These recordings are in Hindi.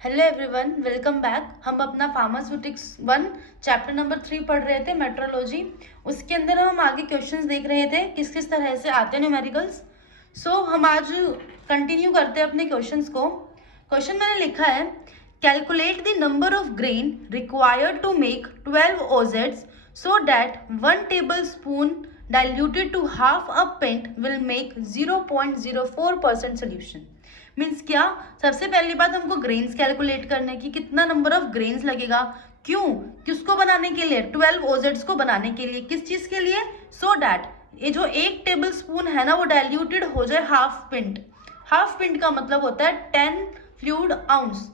Hello everyone, welcome back. हम अपना फार्मास्यूटिक्स 1 चैप्टर नंबर 3 पढ़ रहे थे, मेट्रोलॉजी। उसके अंदर हम आगे क्वेश्चंस देख रहे थे किस किस तरह से आते हैं न्यूमेरिकल्स। हम आज कंटिन्यू करते हैं अपने क्वेश्चंस को। क्वेश्चन मैंने लिखा है, calculate the number of grain required to make 12 ओजेड्स so that 1 tablespoon diluted to half a pint will make 0.04% solution। Means क्या, सबसे पहली बात हमको ग्रेन्स कैलकुलेट करने की, कितना नंबर ऑफ ग्रेन्स लगेगा, क्यों, किसको बनाने के लिए, 12 ओजेड्स को बनाने के लिए, किस चीज के लिए, सो दैट ये जो 1 टेबल स्पून है ना वो डाइल्यूटेड हो जाए हाफ पिंट। हाफ पिंट का मतलब होता है 10 फ्लूइड आउंस।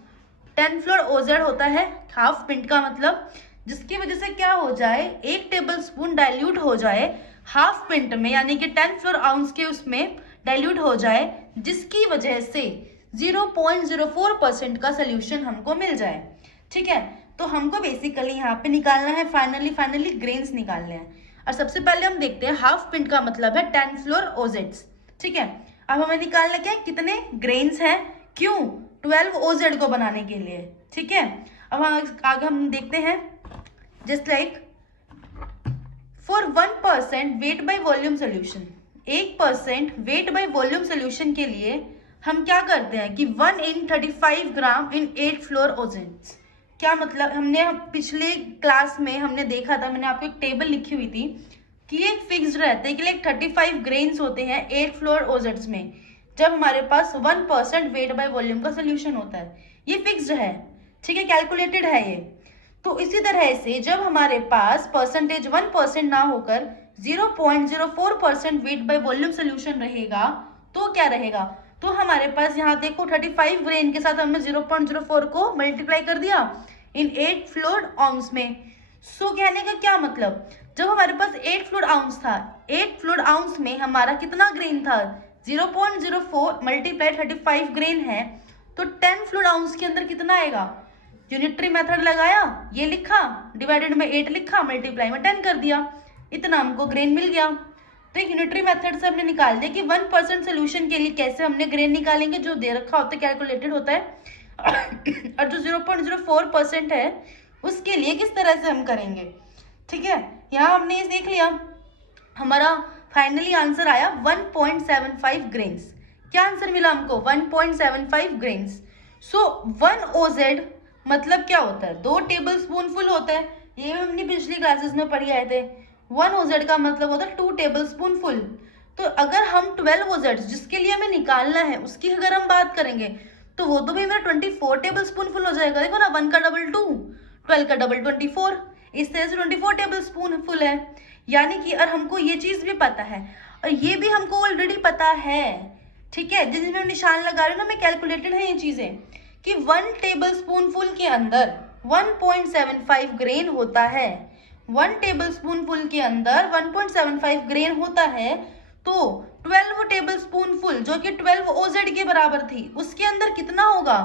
10 फ्लूइड ओजेड होता है हाफ पिंट का मतलब, जिसकी वजह से क्या हो जाए, 1 टेबल स्पून डाइल्यूट हो जाए हाफ पिंट में, यानी कि 10 फ्लोर आउंस के उसमें डाइल्यूट हो जाए, जिसकी वजह से 0.04% का सोल्यूशन हमको मिल जाए। ठीक है, तो हमको बेसिकली यहाँ पे निकालना है फाइनली ग्रेन्स निकालने हैं। और सबसे पहले हम देखते हैं हाफ पिंट का मतलब है 10 फ्लोर ओजेड्स। ठीक है, अब हमें निकालना क्या है, कितने ग्रेन्स हैं, क्यों, 12 ओजेड को बनाने के लिए। ठीक है, अब आगे हम देखते हैं, just like for 1% weight by volume solution, 1% weight by volume solution के लिए हम क्या करते हैं कि 1 in 35 ग्राम इन 8 फ्लोर ओजेड्स। क्या मतलब, हमने पिछले क्लास में हमने देखा था, मैंने आपको एक टेबल लिखी हुई थी कि एक फिक्स्ड रहते हैं कि लाइक 35 ग्रेन्स होते हैं 8 फ्लोर ओजेड्स में, जब हमारे पास 1% वेट बाय वॉल्यूम का सोल्यूशन होता है। ये फिक्स्ड है, ठीक है, कैलकुलेटेड है ये। तो इसी तरह से जब हमारे पास परसेंटेज 1% ना होकर 0.04% वेट बाय वॉल्यूम सोल्यूशन रहेगा, तो क्या रहेगा, तो हमारे पास यहाँ देखो 35 ग्रेन के साथ हमने 0.04 को मल्टीप्लाई कर दिया इन 8 फ्लूइड आउंस में। कहने का क्या मतलब, जब हमारे पास 8 फ्लूइड आउंस था, 8 फ्लूइड आउंस में हमारा कितना ग्रेन था, 0.04 मल्टीप्लाई 35 ग्रेन है, तो 10 फ्लूइड आउंस के अंदर कितना आएगा, यूनिटरी मेथड लगाया, ये लिखा, डिवाइडेड में 8 लिखा, मल्टीप्लाई में 10 कर दिया, इतना हमको ग्रेन मिल गया। तो एक यूनिटरी मेथड से हमने निकाल दिया कि 1% सोल्यूशन के लिए कैसे हमने ग्रेन निकालेंगे, जो दे रखा होता है कैलकुलेटेड होता है और जो 0.04% है उसके लिए किस तरह से हम करेंगे। ठीक है, यहाँ हमने ये देख लिया, हमारा फाइनली आंसर आया 1.75 ग्रेन्स। क्या आंसर मिला हमको, 1.75 ग्रेन्स। 1 ओजेड मतलब क्या होता है, 2 टेबल स्पून फुल होता है, ये हमने पिछली क्लासेस में पढ़ी आए थे। 1 ओजेड का मतलब होता है 2 टेबल स्पून फुल। तो अगर हम 12 ओजेड जिसके लिए हमें निकालना है उसकी अगर हम बात करेंगे, तो वो तो भी मेरा 24 टेबल स्पून फुल हो जाएगा। देखो ना, 1 का डबल 2, 12 का डबल 24, इस तरह से 24 टेबल स्पून फुल है। यानी कि और हमको ये चीज भी पता है, और ये भी हमको ऑलरेडी पता है, ठीक है, जिसमें हम निशान लगा रही हूँ ना मैं, कैलकुलेटेड है ये चीजें, कि 1 टेबल स्पून फुल के अंदर 1.75 ग्रेन होता है। 1 टेबल स्पून फुल के अंदर 1.75 ग्रेन होता है, तो 12 टेबल स्पून फुल जो कि 12 ओजेड के बराबर थी, उसके अंदर कितना होगा,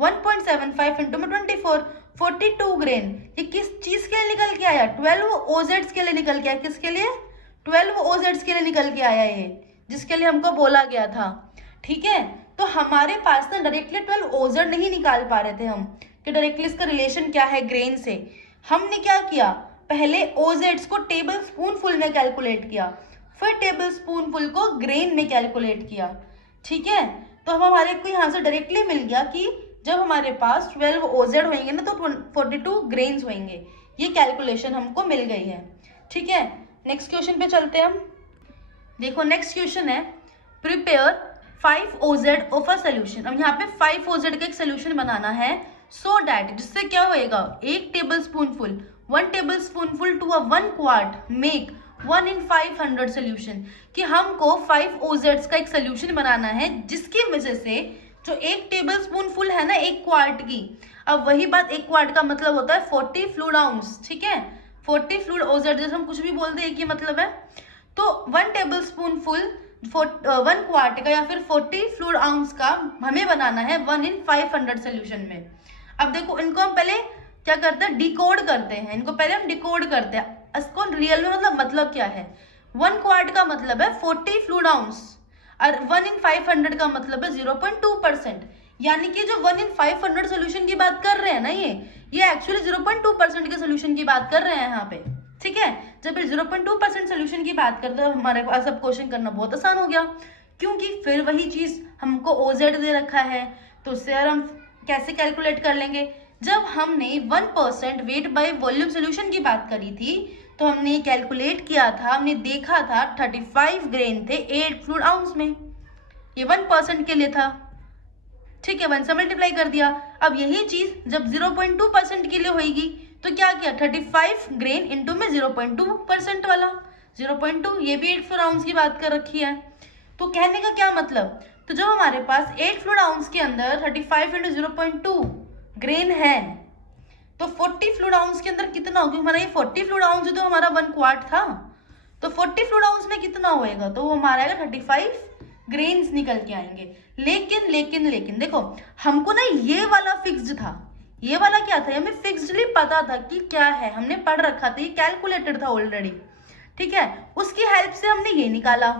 1.75 इंटू में 24, 42 ग्रेन। ये किस चीज के लिए निकल के आया, 12 ओजेड्स के लिए निकल के आया। किसके लिए, 12 ओजेड्स के लिए निकल के आया ये, जिसके लिए हमको बोला गया था। ठीक है, तो हमारे पास ना डायरेक्टली 12 ओजेड नहीं निकाल पा रहे थे हम, कि डायरेक्टली इसका रिलेशन क्या है ग्रेन से। हमने क्या किया, पहले ओजेड्स को टेबल स्पून फुल में कैलकुलेट किया, फिर टेबल स्पून फुल को ग्रेन में कैलकुलेट किया। ठीक है, तो हम हमारे को यहाँ से डायरेक्टली मिल गया कि जब हमारे पास 12 ओजेड होंगे ना तो 42 ग्रेन्स होंगे। ये कैलकुलेशन हमको मिल गई है। ठीक है, नेक्स्ट क्वेश्चन पे चलते हैं हम। देखो नेक्स्ट क्वेश्चन है, prepare 5 OZ of a solution. अब यहाँ पे 5 ओजेड का एक सोल्यूशन बनाना है, सो दैट जिससे क्या होएगा, 1 tablespoon full, 1 tablespoon full to a 1 quart make 1 in 500 solution, कि हमको 5 ओजेड्स का एक सोल्यूशन बनाना है, जिसकी वजह से जो 1 टेबल स्पून फुल है ना 1 क्वार्ट की, अब वही बात, 1 क्वार्ट का मतलब होता है 40 फ्लूइड आउंस। ठीक है, 40 फ्लूइड ओजेड, जैसे हम कुछ भी बोलते हैं, एक ही मतलब है। तो 1 टेबल स्पून फुल 1 क्वार्ट का या फिर 40 फ्लूइड आउंस का हमें बनाना है 1 in 500 सोल्यूशन में। अब देखो, इनको हम पहले क्या करते हैं, डिकोड करते हैं, इनको पहले हम डिकोड करते हैं, इसको रियल में मतलब क्या है। 1 क्वार्ट का मतलब है 40 फ्लूइड आउंस, और 1 in 500 का मतलब है 0.2%। यानी कि जो 1 in 500 सोल्यूशन की बात कर रहे हैं ना, ये एक्चुअली 0.2% के सोल्यूशन की बात कर रहे हैं यहाँ पे, ठीक है। जब 0.2% सोल्यूशन की बात करते हैं तो हमारे पास अब क्वेश्चन करना बहुत आसान हो गया, क्योंकि फिर वही चीज हमको OZ दे रखा है, तो उससे यार हम कैसे कैलकुलेट कर लेंगे। जब हमने 1% वेट बाय वॉल्यूम सोल्यूशन की बात करी थी तो हमने ये कैलकुलेट किया था, हमने देखा था 35 ग्रेन थे 8 फ्लूइड आउंस में, ये 1% के लिए था, ठीक है। 1 से मल्टीप्लाई कर दिया। अब यही चीज जब 0.2% के लिए होगी तो क्या किया, 35 ग्रेन इंटू में 0.2% वाला 0.2, ये भी 8 फ्लूइड आउंस की बात कर रखी है। तो कहने का क्या मतलब, तो जब हमारे पास 8 फ्लूइड आउंस के अंदर 35 इंटू 0.2 ग्रेन है तो 40 फ्लूइड आउंस के अंदर कितना होगा, हमारा ये 40 फ्लूइड आउंस तो हमारा 1 क्वार्ट था, तो 40 फ्लूइड आउंस में कितना होएगा, तो वो हमारा आएगा 35 ग्रेन्स निकल के आएंगे। लेकिन लेकिन लेकिन देखो, हमको ना ये वाला फिक्स्ड था, ये वाला क्या था, हमें फिक्स्डली पता था कि क्या है, हमने पढ़ रखा था, ये कैलकुलेटेड था ऑलरेडी, ठीक है। उसकी हेल्प से हमने ये निकाला,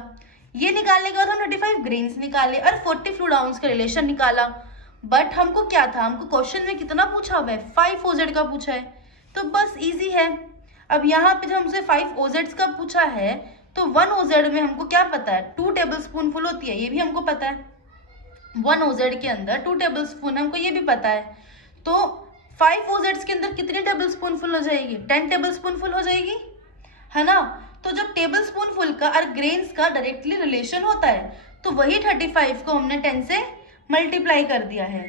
ये निकालने के बाद हम 35 ग्रेन्स निकाले और 40 फ्लूइड आउंस का रिलेशन निकाला। बट हमको क्या था, हमको क्वेश्चन में कितना पूछा हुआ है, 5 OZ का पूछा है, तो बस इजी है। अब यहाँ पे जब हमसे 5 OZ का पूछा है तो 1 OZ में हमको क्या पता है, 2 टेबलस्पून होती है, ये भी हमको पता है। 1 OZ के अंदर 2 टेबलस्पून, हमको ये भी पता है। तो 5 OZ के अंदर कितनी टेबलस्पून हो जाएगी, 10 टेबलस्पून हो जाएगी, है ना। तो जब टेबलस्पून का और ग्रेन्स का डायरेक्टली रिलेशन होता है तो वही 35 को हमने 10 से मल्टीप्लाई कर दिया है,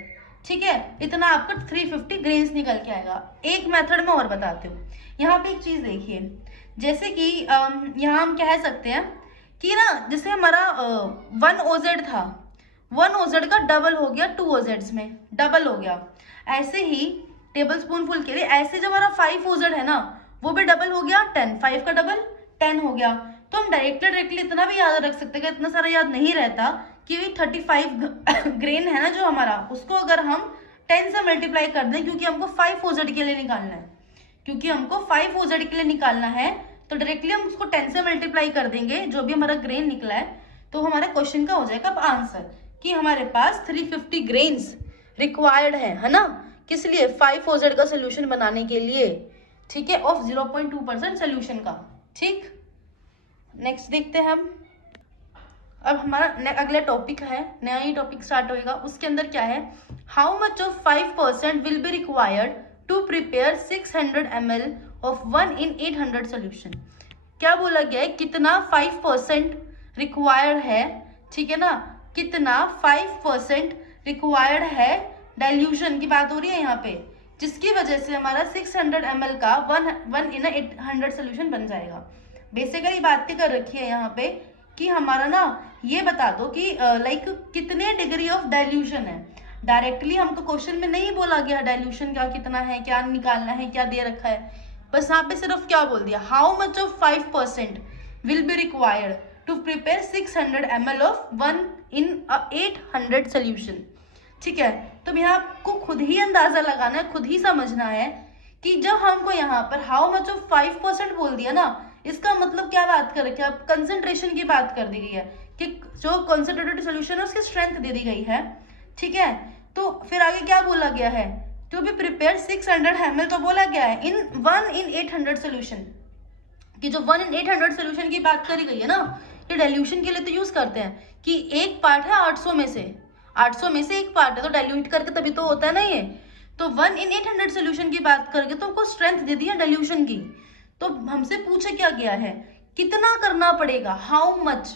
ठीक है। इतना आपका 350 ग्रेन्स निकल के आएगा। एक मेथड में और बताती हूँ, यहाँ पे एक चीज देखिए, जैसे कि यहाँ हम कह सकते हैं कि ना, जैसे हमारा 1 OZ था, 1 OZ का डबल हो गया 2 OZ में, डबल हो गया। ऐसे ही टेबल स्पून फुल के लिए ऐसे जब हमारा 5 OZ है ना, वो भी डबल हो गया 10, 5 का डबल 10 हो गया। तो हम डायरेक्टली इतना भी याद रख सकते हैं, इतना सारा याद नहीं रहता कि 35 ग्रेन है ना जो हमारा, उसको अगर हम 10 से मल्टीप्लाई कर दें, क्योंकि हमको 5 OZ के लिए निकालना है, क्योंकि हमको 5 OZ के लिए निकालना है, तो डायरेक्टली हम उसको 10 से मल्टीप्लाई कर देंगे, जो भी हमारा ग्रेन निकला है, तो हमारे क्वेश्चन का हो जाएगा आंसर कि हमारे पास 350 ग्रेन्स रिक्वायर्ड है ना, किस लिए, 5 OZ का सोल्यूशन बनाने के लिए, ठीक है, ऑफ 0.2% सोल्यूशन का, ठीक। नेक्स्ट देखते हैं हम। अब हमारा अगला टॉपिक है, नया ही टॉपिक स्टार्ट होएगा, उसके अंदर क्या है, how much of 5% will be required to prepare 600 ml of 1 in 800 solution. क्या बोला गया है, कितना 5% रिक्वायर्ड है, ठीक है ना, कितना 5% रिक्वायर्ड है, डाइल्यूशन की बात हो रही है यहाँ पे, जिसकी वजह से हमारा 600 ml का 1 in 800 सोल्यूशन बन जाएगा। बेसिकली बात क्या कर रखी है यहाँ पे कि हमारा ना ये बता दो कि लाइक कितने डिग्री ऑफ डाइल्यूशन है। डायरेक्टली हमको क्वेश्चन में नहीं बोला गया डाइल्यूशन का कितना है, क्या निकालना है, क्या दे रखा है, बस यहाँ पे सिर्फ क्या बोल दिया, how much of 5% will be required to prepare 600 ml of 1 in 800 solution, ठीक है। तो यहाँ आपको खुद ही अंदाजा लगाना है, खुद ही समझना है कि जब हमको यहाँ पर हाउ मच ऑफ 5% बोल दिया ना, इसका मतलब क्या बात कर रखी है, कंसंट्रेशन की बात कर दी गई है कि जो कंसंट्रेटेड सॉल्यूशन है उसकी स्ट्रेंथ दे दी गई है, ठीक है। तो फिर आगे क्या बोला गया है, टू बी प्रिपेयर 600 ml, तो बोला गया है इन 1 in 800 सोल्यूशन, कि जो 1 in 800 सोल्यूशन की बात करी गई है ना, ये डाइल्यूशन के लिए तो यूज करते हैं कि एक पार्ट है 800 में से, 800 में से एक पार्ट है, तो डाइल्यूट करके तभी तो होता है ना ये। तो 1 in 800 सोल्यूशन की बात करके तो हमको स्ट्रेंथ दे दी है डाइल्यूशन की। तो हमसे पूछा क्या गया है, कितना करना पड़ेगा, हाउ मच,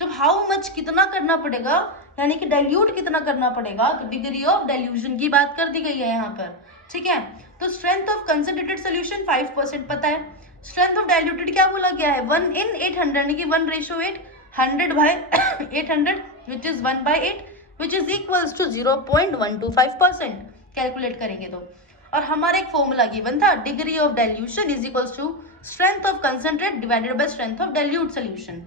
जब हाउ मच कितना करना पड़ेगा यानी कि डाइल्यूट कितना करना पड़ेगा, तो डिग्री ऑफ डाइल्यूशन की बात कर दी गई है यहाँ पर, ठीक है। तो स्ट्रेंथ ऑफ कंसंट्रेटेड सोल्यूशन 5% पता है, स्ट्रेंथ ऑफ डाइल्यूटेड क्या बोला गया है, 1 in 800 यानी कि 1:8, 100/800 which is 1/8 which is equals to 0.125% calculate करेंगे तो। और हमारा एक फॉर्मूला गिवन था, degree of dilution is equals to strength of concentrate divided by strength of dilute solution.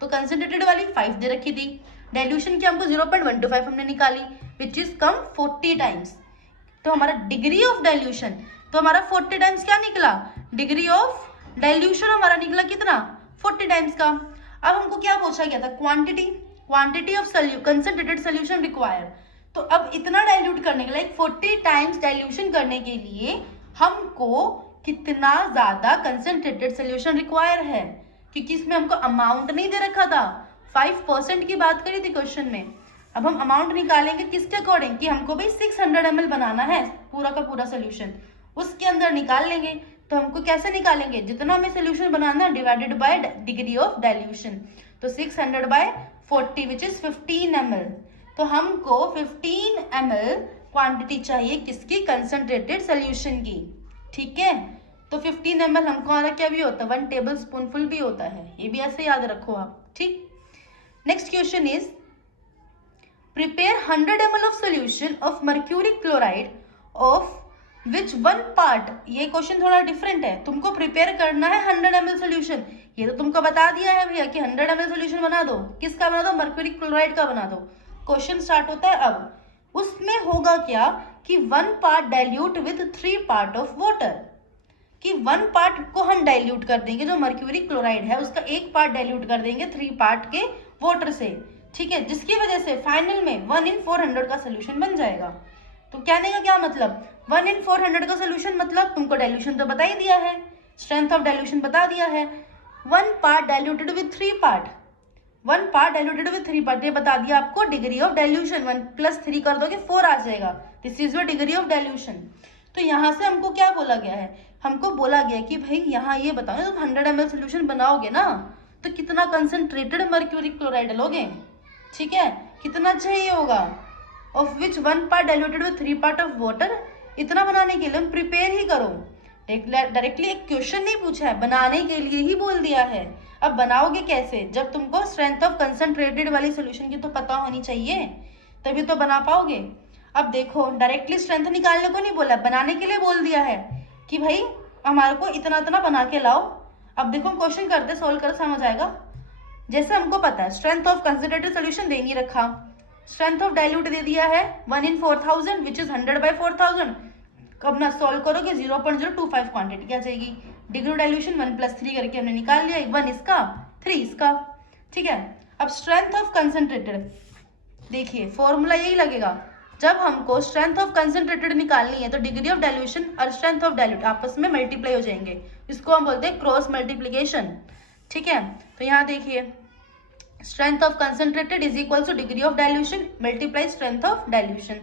तो कंसंट्रेटेड वाली 5 दे रखी थी, डाइल्यूशन की हमको 0.125 हमने निकाली विच इज कम 40 टाइम्स। तो हमारा डिग्री ऑफ डाइल्यूशन, तो हमारा 40 टाइम्स क्या निकला, डिग्री ऑफ डाइल्यूशन हमारा निकला कितना, 40 टाइम्स का। अब हमको क्या पूछा गया था, quantity of concentrated solution required, तो अब इतना डाइल्यूट करने के लिए 40 टाइम्स डाइल्यूशन करने के लिए हमको कितना ज्यादा कंसंट्रेटेड सोल्यूशन रिक्वायर है, क्योंकि इसमें हमको अमाउंट नहीं दे रखा था, 5% की बात करी थी क्वेश्चन में। अब हम अमाउंट निकालेंगे किसके अकॉर्डिंग, कि हमको भाई 600 ml बनाना है पूरा का पूरा सोल्यूशन, उसके अंदर निकाल लेंगे। तो हमको कैसे निकालेंगे, जितना हमें सोल्यूशन बनाना है divided by degree of dilution. तो 600 बाय 40 विच इज 15 ml। तो हमको 15 ml क्वांटिटी चाहिए किसकी, कंसंट्रेटेड सोल्यूशन की। ठीक है, तो 15 ml हमको हमारा क्या भी होता है, 1 टेबल स्पूनफुल भी होता है, ये भी ऐसे याद रखो आप। ठीक, next question is prepare 100 ml of solution of mercuric chloride of which 1 part. ये क्वेश्चन थोड़ा डिफरेंट है, तुमको प्रिपेयर करना है 100 ml सोल्यूशन। ये तो तुमको बता दिया है भैया कि 100 ml सोल्यूशन बना दो, किसका बना दो, मर्क्यूरिक क्लोराइड का बना दो। क्वेश्चन स्टार्ट होता है अब, उसमें होगा क्या कि 1 part dilute with 3 part of water, कि 1 पार्ट को हम डाइल्यूट कर देंगे, जो मर्क्यूरिक क्लोराइड है उसका 1 पार्ट डाइल्यूट कर देंगे 3 पार्ट के वाटर से। ठीक है, जिसकी वजह से फाइनल में 1 in 400 का सोल्यूशन बन जाएगा। तो कहने का क्या मतलब, 1 in 400 का सोल्यूशन मतलब तुमको डाइल्यूशन तो बता ही दिया है, स्ट्रेंथ ऑफ डाइल्यूशन बता दिया है। 1 part diluted with 3 part, 1 part diluted with 3 part, ये बता दिया आपको डिग्री ऑफ डाइल्यूशन। 1 + 3 कर दोगे 4 आ जाएगा, this is your degree of dilution. तो यहाँ से हमको क्या बोला गया है, हमको बोला गया कि भाई यहाँ ये बताओ तुम 100 ml सोल्यूशन बनाओगे ना, तो कितना कंसंट्रेटेड मर्क्यूरिक क्लोराइड लोगे। ठीक है, कितना चाहिए होगा, of which 1 part diluted with 3 part of water. इतना बनाने के लिए हम प्रिपेयर ही करो, डायरेक्टली एक क्वेश्चन नहीं पूछा है, बनाने के लिए ही बोल दिया है। अब बनाओगे कैसे, जब तुमको स्ट्रेंथ ऑफ कंसंट्रेटेड वाली सोल्यूशन की तो पता होनी चाहिए, तभी तो बना पाओगे। अब देखो डायरेक्टली स्ट्रेंथ निकालने को नहीं बोला, बनाने के लिए बोल दिया है कि भाई हमारे को इतना इतना बना के लाओ। अब देखो क्वेश्चन करते सोल्व कर समझ आएगा। जैसे हमको पता है स्ट्रेंथ ऑफ कंसंट्रेटेड सोल्यूशन दे नहीं रखा, स्ट्रेंथ ऑफ डाइल्यूट दे दिया है 1 in 4000 विच इज 100 by 4000। कब ना सॉल्व करोगे 0.025 क्वांटिटी क्या जाएगी, डिग्री ऑफ डाइल्यूशन 1 + 3 करके हमने निकाल लिया, 1 इसका 3 इसका। ठीक है, अब स्ट्रेंथ ऑफ कंसंट्रेटेड देखिए फॉर्मूला यही लगेगा, जब हमको स्ट्रेंथ ऑफ कंसंट्रेटेड निकालनी है तो डिग्री ऑफ डाइल्यूशन और स्ट्रेंथ ऑफ डाइल्यूट आपस में मल्टीप्लाई हो जाएंगे, इसको हम बोलते हैं क्रॉस मल्टीप्लीकेशन। ठीक है, तो यहाँ देखिए strength of concentrated is equal to degree of dilution multiply strength of dilution,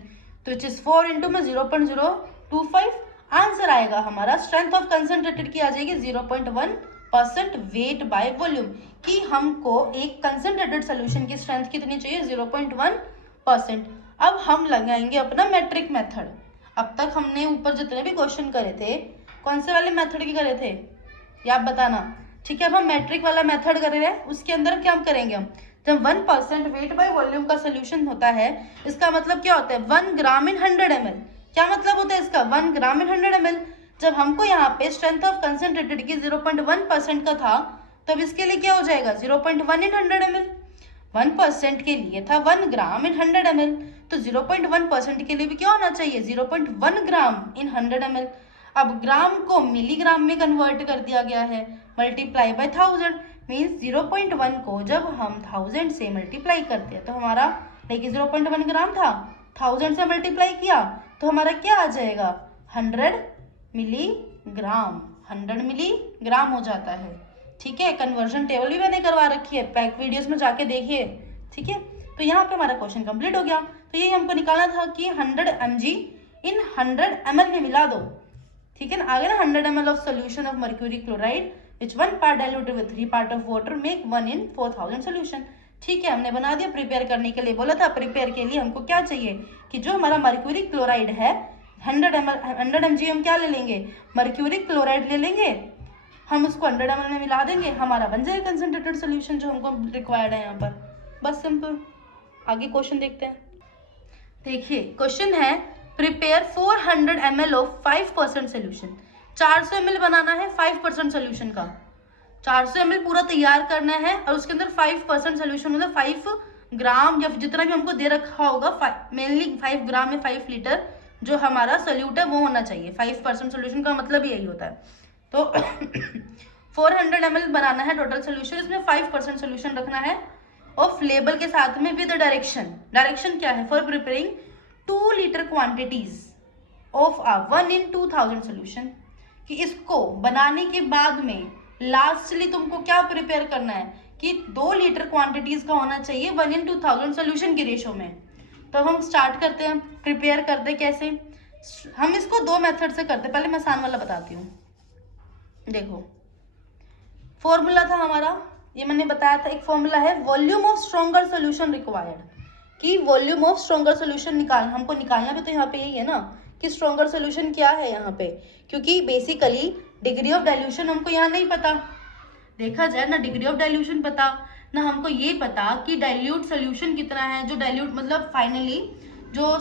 तो इट इज 4 × में 0.025 आंसर आएगा हमारा। स्ट्रेंथ ऑफ कंसंट्रेटेड की आ जाएगी 0.1% वेट बाय वॉल्यूम, कि हमको एक कंसंट्रेटेड सोल्यूशन की स्ट्रेंथ कितनी चाहिए 0.1%। अब हम लगाएंगे अपना मैट्रिक मेथड। अब तक हमने ऊपर जितने भी क्वेश्चन करे थे कौन से वाले मेथड के करे थे ये आप बताना। ठीक है, अब हम मैट्रिक वाला मेथड कर रहे हैं, उसके अंदर क्या हम करेंगे, हम जब 1% वेट बाय वॉल्यूम का सोल्यूशन होता है, इसका मतलब क्या होता है 1 ग्राम इन 100 ml। क्या मतलब होता है इसका 1 ग्राम इन 100 ml। जब हमको यहाँ पे स्ट्रेंथ ऑफ कंसंट्रेटेड की 0.1% का था, तब इसके लिए क्या हो जाएगा 0.1 इन 100 ml। 1% के लिए था 1 ग्राम इन 100 ml, तो 0.1% के लिए भी क्या होना चाहिए 0.1 ग्राम इन 100 ml। अब ग्राम को मिलीग्राम में कन्वर्ट कर दिया गया है, मल्टीप्लाई बाय 1000 मीन्स 0.1 को जब हम 1000 से मल्टीप्लाई करते हैं तो हमारा देखिए 0.1 ग्राम था, 1000 से मल्टीप्लाई किया तो हमारा क्या आ जाएगा 100 मिलीग्राम, 100 मिलीग्राम हो जाता है। ठीक है, कन्वर्जन टेबल भी मैंने करवा रखी है, पैक वीडियोस में जाके देखिए। ठीक है, तो यहाँ पे हमारा क्वेश्चन कंप्लीट हो गया। तो ये हमको निकालना था कि 100 mg इन 100 ml में मिला दो। ठीक है ना, आगे ना 100 ml of solution of mercuric chloride which 1 part diluted with 3 part of water make 1 in 4000 solution. ठीक है, हमने बना दिया। प्रिपेयर करने के लिए बोला था, प्रिपेयर के लिए हमको क्या चाहिए कि जो हमारा मर्क्यूरिक क्लोराइड है 100 mg हम क्या ले लेंगे, मर्क्यूरिक क्लोराइड ले लेंगे, हम उसको 100 ml में मिला देंगे, हमारा बन जाएगा कंसंट्रेटेड सोल्यूशन जो हमको रिक्वायर्ड है यहाँ पर। बस सिंपल। आगे क्वेश्चन देखते हैं। देखिए क्वेश्चन है prepare 400 ml of 5% solution. 400 ml बनाना है 5% सोल्यूशन का, 400 ml पूरा तैयार करना है और उसके अंदर 5% सोल्यूशन मतलब 5 ग्राम या जितना भी हमको दे रखा होगा, मेनली 5 ग्राम में 5 लीटर जो हमारा सोल्यूट है वो होना चाहिए। 5% सोल्यूशन का मतलब यही होता है। तो 400 ml बनाना है टोटल सोल्यूशन, इसमें 5% सोल्यूशन रखना है और लेबल के साथ में विद डायरेक्शन। डायरेक्शन क्या है, for preparing 2 litre quantities of a 1/2000 solution, कि इसको बनाने के बाद में लास्टली तुमको क्या प्रिपेयर करना है कि 2 लीटर क्वांटिटीज का होना चाहिए 1/2000 सोल्यूशन की रेशो में। तो हम स्टार्ट करते हैं, प्रिपेयर करते हैं कैसे। हम इसको 2 मेथड से करते हैं। पहले मैं आसान वाला बताती हूँ। देखो फॉर्मूला था हमारा, ये मैंने बताया था, एक फॉर्मूला है volume of stronger solution required, कि वॉल्यूम ऑफ स्ट्रॉन्गर सोल्यूशन हमको निकालना भी तो यहाँ पे यही है ना कि स्ट्रॉन्गर सोल्यूशन क्या है यहाँ पे, क्योंकि बेसिकली डिग्री ऑफ डाइल्यूशन हमको यहाँ नहीं पता। देखा जाए ना डिग्री ऑफ डाइल्यूशन पता ना हमको ये पता कि डाइल्यूट सोल्यूशन कितना है, जो डाइल्यूट मतलब फाइनली जो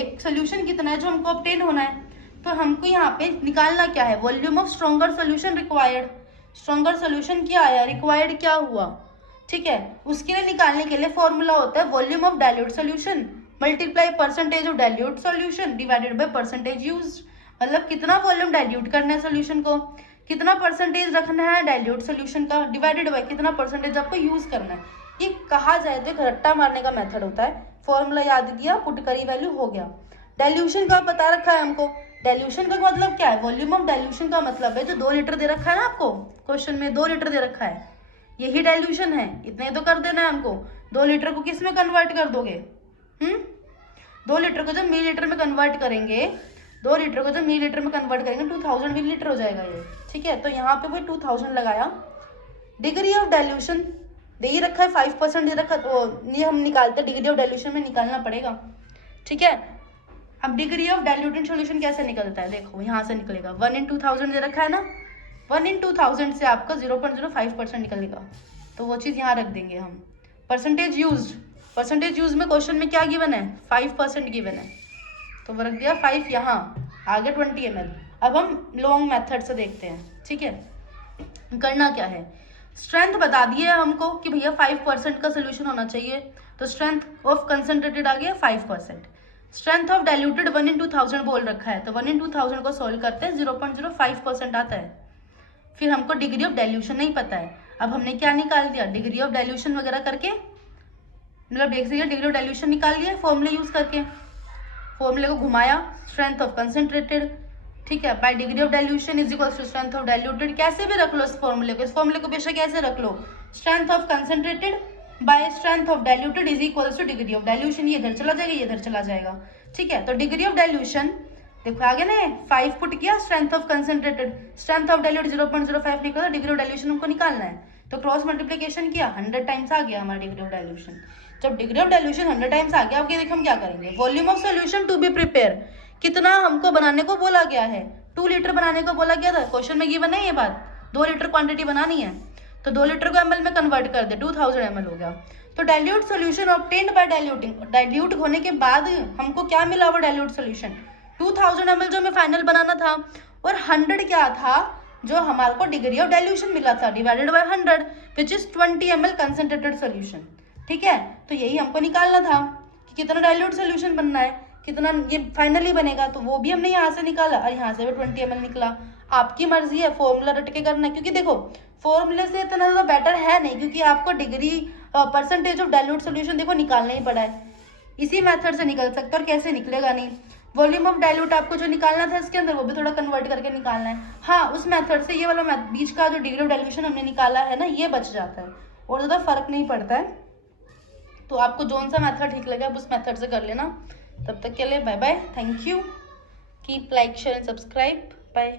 एक सोल्यूशन कितना है जो हमको ऑब्टेन होना है। तो हमको यहाँ पे निकालना क्या है, volume of stronger solution required. Stronger solution क्या आया, रिक्वायर्ड क्या हुआ, ठीक है। उसके लिए निकालने के लिए फॉर्मूला होता है volume of dilute solution multiply percentage of dilute solution divided by percentage used. मतलब कितना वॉल्यूम डाइल्यूट करना है सोल्यूशन को, कितना परसेंटेज रखना है डाइल्यूट सोल्यूशन का, डिवाइडेड बाय कितना परसेंटेज आपको यूज करना है। ये कहा जाए तो एक रट्टा मारने का मेथड होता है। फॉर्मूला याद किया, पुट करी, वैल्यू हो गया। डाइल्यूशन का पता रखा है हमको। डाइल्यूशन का मतलब क्या है, वॉल्यूम ऑफ डाइल्यूशन का मतलब है जो 2 लीटर दे रखा है ना आपको क्वेश्चन में, 2 लीटर दे रखा है, यही डाइल्यूशन है। इतने तो कर देना है हमको। 2 लीटर को किस में कन्वर्ट कर दोगे, 2 लीटर को जब मिलीलीटर में कन्वर्ट करेंगे, 2 लीटर को जब मिलीलीटर में कन्वर्ट करेंगे 2000 मिलीलीटर हो जाएगा ये, ठीक है। तो यहाँ पे वही 2000 लगाया। डिग्री ऑफ डाइल्यूशन दे ही रखा है 5% दे रखा, ये हम निकालते हैं, डिग्री ऑफ डाइल्यूशन में निकालना पड़ेगा, ठीक है। अब डिग्री ऑफ डाइल्यूटेड सॉल्यूशन कैसे निकलता है, देखो यहाँ से निकलेगा 1/2000 दे रखा है ना, 1/2000 से आपका 0.05% निकलेगा। तो वो चीज़ यहाँ रख देंगे हम। परसेंटेज यूज्ड, परसेंटेज यूज में क्वेश्चन में क्या गिवन है, 5% गिवन है, तो वो रख दिया 5 यहाँ, आगे 20 ml। अब हम लॉन्ग मेथड से देखते हैं, ठीक है। करना क्या है, स्ट्रेंथ बता दिए हमको कि भैया 5% का सोल्यूशन होना चाहिए, तो स्ट्रेंथ ऑफ कंसंट्रेटेड आ गया 5%। स्ट्रेंथ ऑफ डाइल्यूटेड 1/2000 बोल रखा है, तो 1/2000 को सोल्व करते हैं 0.05% आता है। फिर हमको डिग्री ऑफ डाइल्यूशन नहीं पता है। अब हमने क्या निकाल दिया, डिग्री ऑफ डाइल्यूशन वगैरह करके, मतलब बेसिकली डिग्री ऑफ डाइल्यूशन निकाल लिया फॉर्मूले यूज करके, फॉर्मूले को घुमाया, स्ट्रेंथ ऑफ कंसंट्रेटेड, ठीक है, by degree of dilution is equal to strength of diluted. कैसे भी रख लो इस फॉर्मूले को, इस फॉर्मूले को बेशक ऐसे रख लो, strength of concentrated by strength of diluted is equal to degree of dilution. ये इधर चला जाएगा, ये इधर चला जाएगा, ठीक है। तो डिग्री ऑफ डाइल्यूशन देखो आगे ना 5 पुट किया, strength of concentrated, strength of dilute 0.05 निकला, डिग्री ऑफ डाइल्यूशन हमको निकालना है, तो क्रॉस मल्टीप्लिकेशन किया, 100 टाइम्स आ गया हमारा डिग्री ऑफ डाइल्यूशन। जब डिग्री ऑफ डाइल्यूशन 100 टाइम्स आ गया, अब देखो हम क्या करेंगे, volume of solution to be prepare, कितना हमको बनाने को बोला गया है, 2 लीटर बनाने को बोला गया था, क्वेश्चन में गिवन है ये बात, 2 लीटर क्वांटिटी बनानी है, तो 2 लीटर को ml में कन्वर्ट कर दे, 2000 ml हो गया। तो dilute solution obtained by diluting, dilute होने के बाद हमको क्या मिला, वो डाइल्यूट सोल्यूशन 2000 ml जो हमें फाइनल बनाना था, और 100 क्या था जो हमारे को डिग्री ऑफ डाइल्यूशन मिला था, divided by 100 which is 20 ml concentrated solution, ठीक है। तो यही हमको निकालना था कि कितना डाइल्यूट सोल्यूशन बनना है, कितना ये फाइनली बनेगा, तो वो भी हमने यहाँ से निकाला और यहाँ से भी 20 ml निकला। आपकी मर्जी है फॉर्मूला रट के करना है, क्योंकि देखो फॉर्मूले से इतना ज़्यादा बेटर है नहीं, क्योंकि आपको degree percentage of dilute solution देखो निकालना ही पड़ा है, इसी मेथड से निकल सकता है, और कैसे निकलेगा नहीं। वॉल्यूम ऑफ डाइल्यूट आपको जो निकालना था इसके अंदर, वो भी थोड़ा कन्वर्ट करके निकालना है। हाँ, उस मेथड से ये वाला बीच का जो डिग्री ऑफ डाइल्यूशन हमने निकाला है ना, ये बच जाता है और ज़्यादा फर्क नहीं पड़ता है। तो आपको जौन सा मेथड ठीक लगे आप उस मेथड से कर लेना। तब तक के लिए bye bye, thank you, keep like share and subscribe, bye.